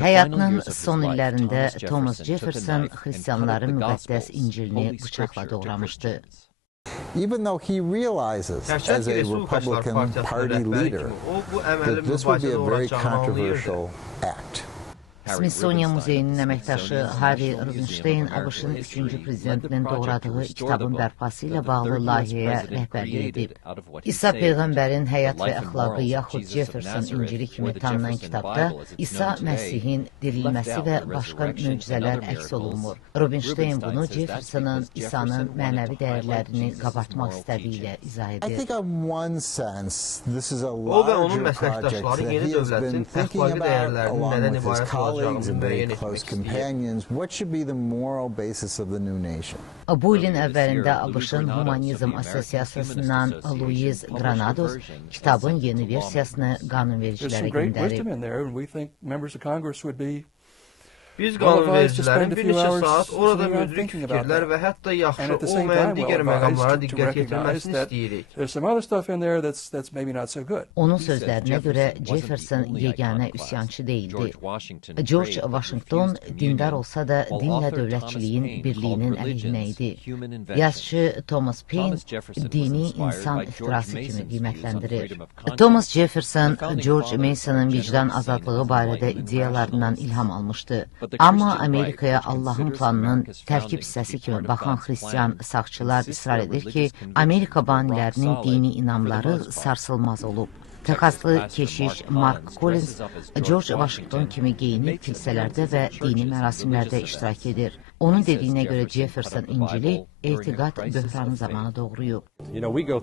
Həyatının son illərində Thomas Jefferson xristianların müqəddəs İncilini bıçaqla doğramışdı. Even though he realizes as a Republican Party leader that this would be a very controversial act. Smithsonian Muzeyinin əməkdaşı Harry Rubinstein ABŞ-ın 3-cü prezidentinin doğradığı kitabın bərpası ilə bağlı layihəyə rəhbərlik edib. İsa Peyğəmbərin həyat və əxlaqı yaxud Jefferson İncili kimi tanınan kitabda İsa Məsihin dirilməsi və başqa möcüzələr əks olunmur. Rubinstein bunu Jeffersonın İsa'nın mənəvi dəyərlərini qabartmaq istədiyi ilə izah edir. O və onun məsləkdaşları yeni dövlətin əxlaqi dəyərlərinin nədən ibarət olacağını müəyyən etmək istəyir. Bu ilin əvvəlində ABŞ-ın Humanizm Assosiasiyasından Luis Granados kitabın yeni versiyasını qanunvericilərə göndərib. Biz qanunvericilərin bir neçə saat orada müdrik fikirlər və hətta yaxşı olmayan digər məqamlara diqqət yetirməsini istəyirik. Onun sözlərinə görə Jefferson yeganə üsyançı deyildi. George Washington dindar olsa da dinlə dövlətçiliyin birliyinin əleyhinə idi. Yazıcı Thomas Paine dini insan ixtirası kimi qiymətləndirir. Thomas Jefferson George Mason'ın vicdan azadlığı barədə ideyalarından ilham almışdı. Amma Amerikaya Allahın planının tərkib hissəsi kimi baxan xristiyan sağçılar israr edir ki, Amerika banilərinin dini inamları sarsılmaz olub. Texaslı keşiş Mark Collins, George Washington kimi geyinib kilsələrdə və dini mərasimlərdə iştirak edir. Onun dediyinə görə Jefferson İncili etiqad böhranı zamanı doğruyub.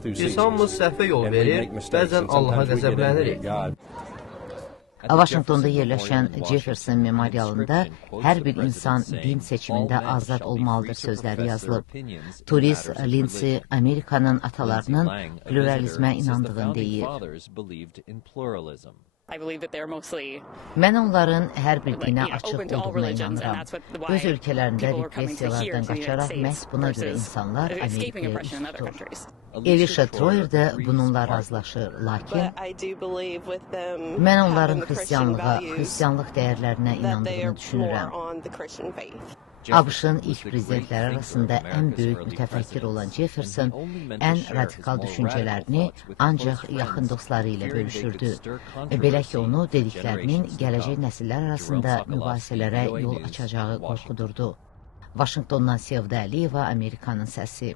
Biz hamımız səhvə yol verir, bəzən Allaha qəzəblənirik. Washingtonda yerləşən Jefferson memorialında hər bir insan din seçimində azad olmalıdır sözləri yazılıb. Turist Lindsay Amerikanın atalarının pluralizmə inandığını deyir. Mən onların hər bir dinə açıq olduğuna inanıram. Öz ölkələrində repressiyalardan qaçaraq məhz buna görə insanlar Amerikaya üst tutur. Elisha Troyer də bununla razılaşır, lakin mən onların xristiyanlıq dəyərlərinə inandığını düşünürəm. ABŞ-ın ilk prezidentləri arasında ən böyük mütəfəkkir olan Jefferson ən radikal düşüncələrini ancaq yaxın dostları ilə bölüşürdü. Belə ki, onu dediklərinin gələcək nəsillər arasında mübahisələrə yol açacağı qorxudurdu. Vaşinqtondan Sevda Əliyeva, Amerikanın səsi.